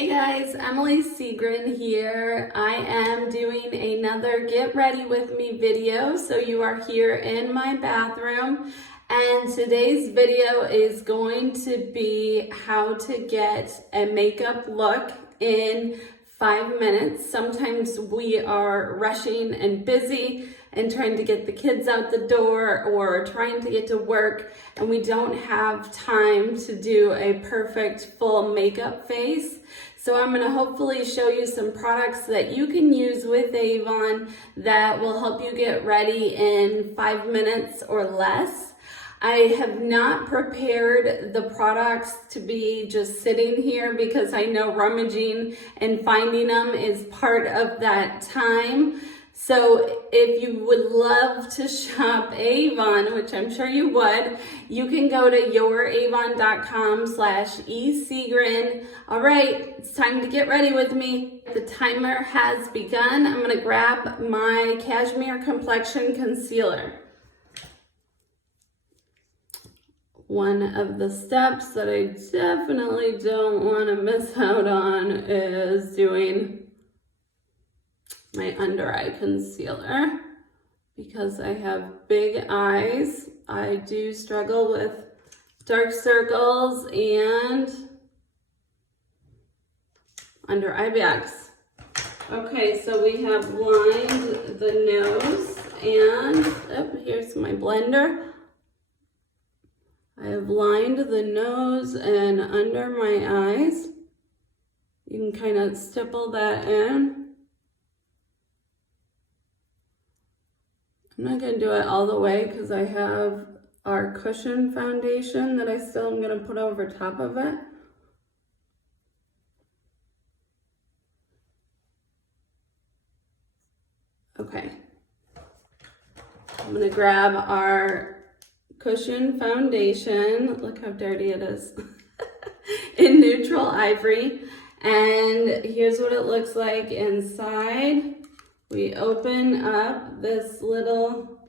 Hey guys, Emily Seagren here. I am doing another get ready with me video. So you are here in my bathroom, and today's video is going to be how to get a makeup look in 5 minutes. Sometimes we are rushing and busy and trying to get the kids out the door or trying to get to work, and we don't have time to do a perfect full makeup face. So I'm going to hopefully show you some products that you can use with Avon that will help you get ready in 5 minutes or less. I have not prepared the products to be just sitting here because I know rummaging and finding them is part of that time. So if you would love to shop Avon, which I'm sure you would, you can go to youravon.com/eSeagren. All right, it's time to get ready with me. The timer has begun. I'm gonna grab my Cashmere Complexion Concealer. One of the steps that I definitely don't wanna miss out on is doing my under eye concealer because I have big eyes. I do struggle with dark circles and under eye bags. Okay, so we have lined the nose and here's my blender. I have lined the nose and under my eyes. You can kind of stipple that in. I'm not going to do it all the way because I have our cushion foundation that I still am going to put over top of it. Okay. I'm going to grab our cushion foundation. Look how dirty it is. In neutral ivory. And here's what it looks like inside. We open up this little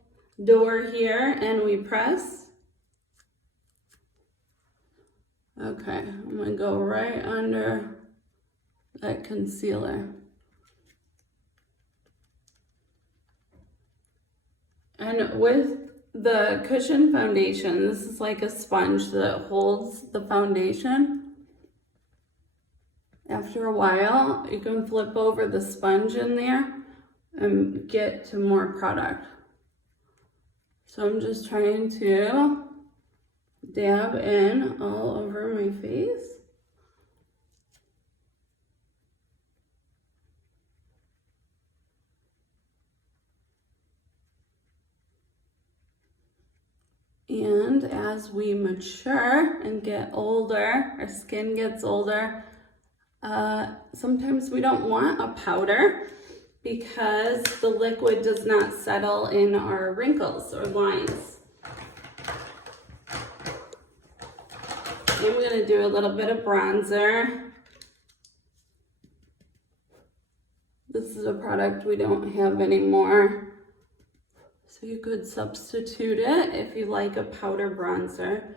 door here and we press. Okay, I'm gonna go right under that concealer. And with the cushion foundation, this is like a sponge that holds the foundation. After a while, you can flip over the sponge in there and get to more product. So I'm just trying to dab in all over my face. And as we mature and get older, our skin gets older, sometimes we don't want a powder because the liquid does not settle in our wrinkles or lines. I'm gonna do a little bit of bronzer. This is a product we don't have anymore, so you could substitute it if you like a powder bronzer.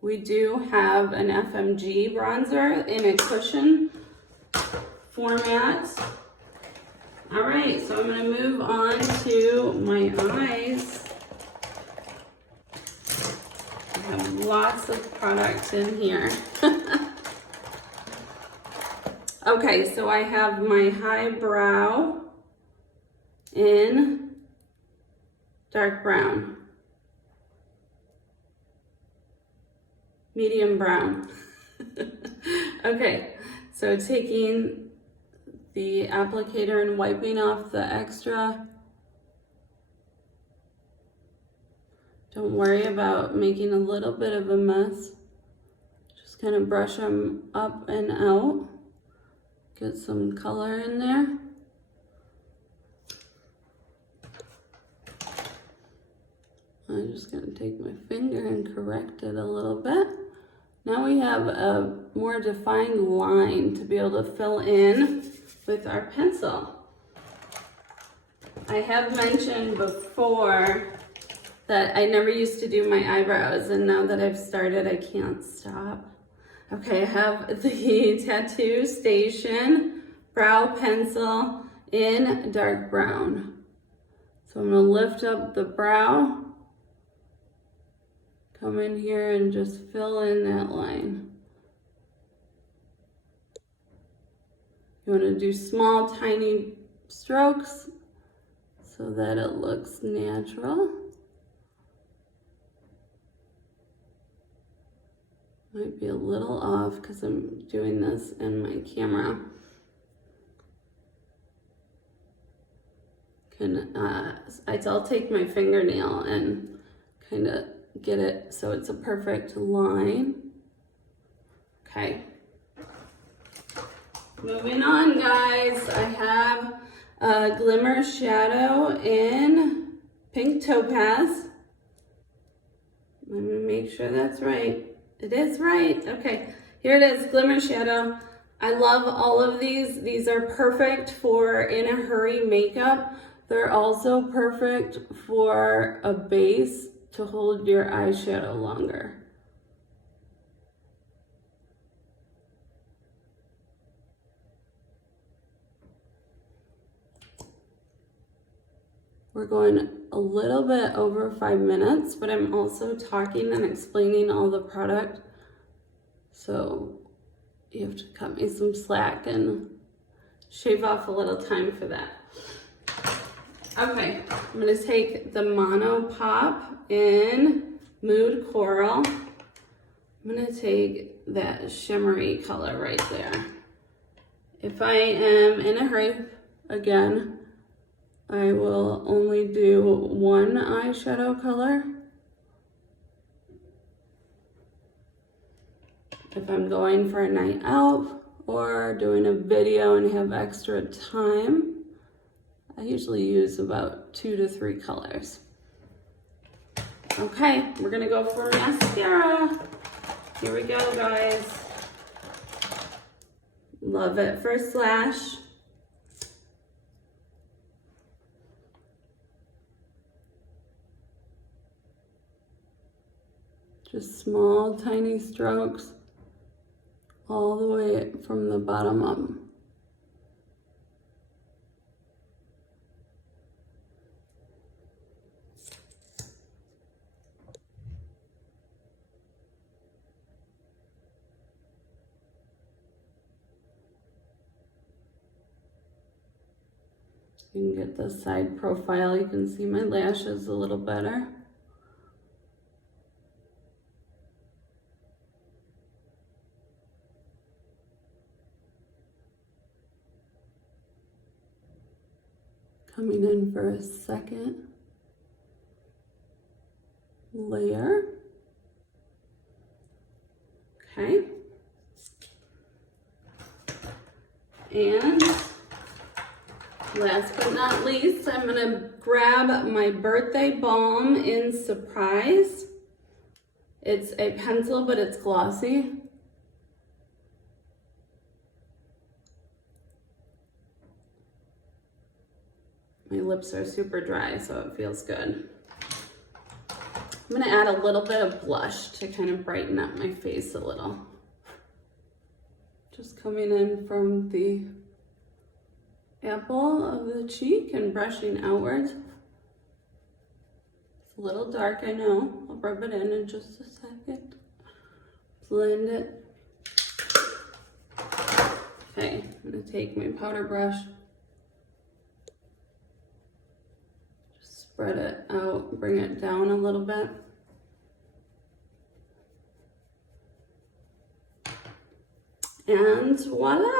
We do have an FMG bronzer in a cushion format. All right, so I'm gonna move on to my eyes. I have lots of products in here. Okay, so I have my highbrow in dark brown, medium brown. Okay, so taking the applicator and wiping off the extra. Don't worry about making a little bit of a mess. Just kind of brush them up and out. Get some color in there. I'm just gonna take my finger and correct it a little bit. Now we have a more defined line to be able to fill in with our pencil. I have mentioned before that I never used to do my eyebrows, and now that I've started, I can't stop. Okay, I have the Tattoo Station brow pencil in dark brown. So I'm gonna lift up the brow, come in here and just fill in that line. You wanna do small, tiny strokes so that it looks natural. Might be a little off because I'm doing this in my camera. I'll take my fingernail and kind of get it so it's a perfect line. Okay. Moving on, guys. I have a Glimmer Shadow in Pink Topaz. Let me make sure that's right. It is right. Okay, here it is, Glimmer Shadow. I love all of these. These are perfect for in a hurry makeup. They're also perfect for a base to hold your eyeshadow longer. We're going a little bit over 5 minutes, but I'm also talking and explaining all the product. So you have to cut me some slack and shave off a little time for that. Okay, I'm gonna take the Mono Pop in Mood Coral. I'm gonna take that shimmery color right there. If I am in a hurry, again, I will only do one eyeshadow color. If I'm going for a night out or doing a video and have extra time, I usually use about 2 to 3 colors. Okay, we're gonna go for mascara. Here we go, guys. Love it for Slash. Just small, tiny strokes all the way from the bottom up. You can get the side profile. You can see my lashes a little better. Coming in for a second layer. Okay. And last but not least, I'm gonna grab my Birthday Balm in Surprise. It's a pencil, but it's glossy. My lips are super dry, so it feels good. I'm gonna add a little bit of blush to kind of brighten up my face a little. Just coming in from the apple of the cheek and brushing outwards. It's a little dark, I know. I'll rub it in just a second. Blend it. Okay, I'm gonna take my powder brush. Just spread it out, bring it down a little bit. And voila!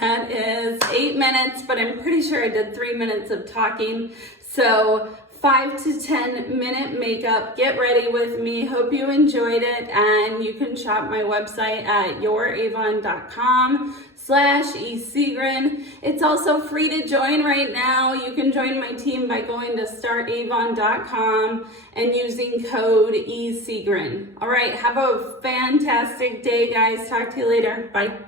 That is 8 minutes, but I'm pretty sure I did 3 minutes of talking. So 5 to 10 minute makeup. Get ready with me. Hope you enjoyed it, and you can shop my website at youravon.com/eSeagren. It's also free to join right now. You can join my team by going to startavon.com and using code eSeagren. All right, have a fantastic day, guys. Talk to you later. Bye.